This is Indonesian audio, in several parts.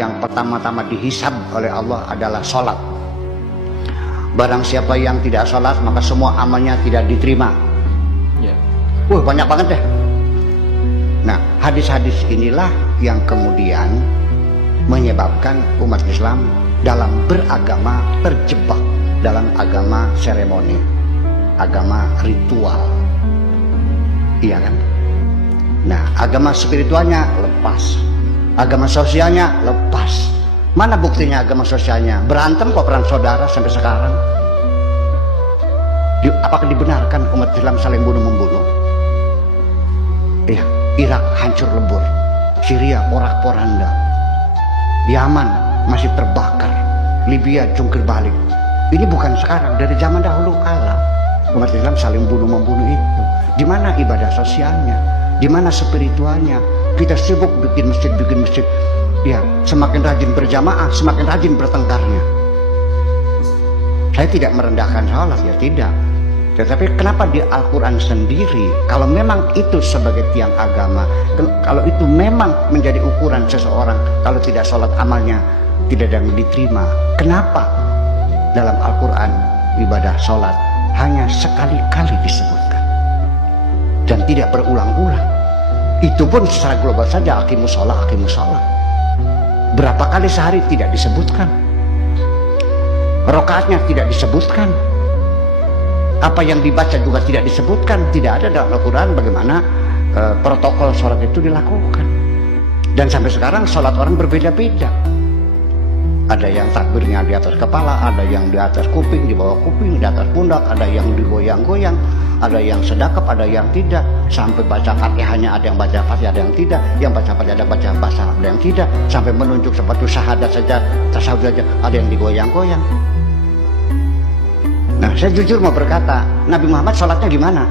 Yang pertama-tama dihisab oleh Allah adalah sholat. Barang siapa yang tidak sholat, maka semua amalnya tidak diterima. Banyak banget deh. Nah, hadis-hadis inilah yang kemudian menyebabkan umat Islam dalam beragama terjebak dalam agama seremoni, agama ritual. Iya kan? Nah, agama spiritualnya lepas, agama sosialnya lepas. Mana buktinya agama sosialnya? Berantem kok perang saudara sampai sekarang. Apakah dibenarkan umat Islam saling bunuh-membunuh? Iya, Irak hancur lebur, Syria porak-poranda, Yaman masih terbakar, Libya jungkir balik. Ini bukan sekarang, dari zaman dahulu kala umat Islam saling bunuh-membunuh itu. Di mana ibadah sosialnya? Di mana spiritualnya? Kita sibuk bikin masjid. Ya, semakin rajin berjamaah, semakin rajin bertengkarnya. Saya tidak merendahkan sholat, ya tidak. Tetapi kenapa di Al-Quran sendiri, kalau memang itu sebagai tiang agama, kalau itu memang menjadi ukuran seseorang, kalau tidak sholat amalnya tidak ada yang diterima, kenapa dalam Al-Quran ibadah sholat hanya sekali-kali disebutkan dan tidak berulang-ulang? Itu pun secara global saja, aqimus sholat. Berapa kali sehari tidak disebutkan, rakaatnya tidak disebutkan, apa yang dibaca juga tidak disebutkan. Tidak ada dalam Al-Quran bagaimana protokol sholat itu dilakukan. Dan sampai sekarang sholat orang berbeda-beda. Ada yang takbirnya di atas kepala, ada yang di atas kuping, di bawah kuping, di atas pundak, ada yang digoyang-goyang, ada yang sedekap, ada yang tidak. Sampai baca Fatihahnya ada yang baca Fatihah, ada yang tidak. Yang baca Fatihah ada baca bahasa, ada yang tidak. Sampai menunjuk seperti syahadat saja, tasawuf saja, ada yang digoyang-goyang. Nah, saya jujur mau berkata, Nabi Muhammad sholatnya gimana?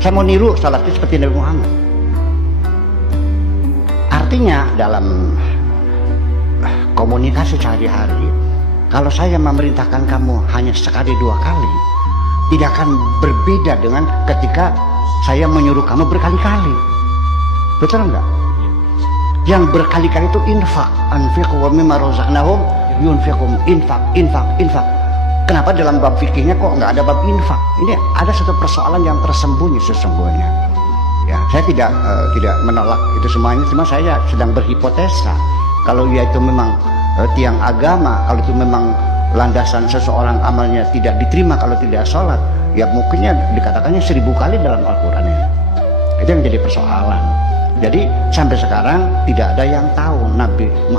Saya mau niru sholatnya seperti Nabi Muhammad. Artinya dalam komunikasi sehari-hari, kalau saya memerintahkan kamu hanya sekali dua kali, tidak akan berbeda dengan ketika saya menyuruh kamu berkali-kali. Betul enggak? Yang berkali-kali itu infak, anfiqu wa mimma razaqnahum yunfiqum, infak. Kenapa dalam bab fikihnya kok nggak ada bab infak? Ini ada satu persoalan yang tersembunyi sesungguhnya. Ya, saya tidak menolak itu semuanya, cuma saya sedang berhipotesa. Kalau dia itu memang tiang agama, kalau itu memang landasan seseorang amalnya tidak diterima kalau tidak sholat, ya mungkinnya dikatakannya 1000 kali dalam Al-Quran ini. Itu yang jadi persoalan. Jadi sampai sekarang tidak ada yang tahu Nabi Muhammad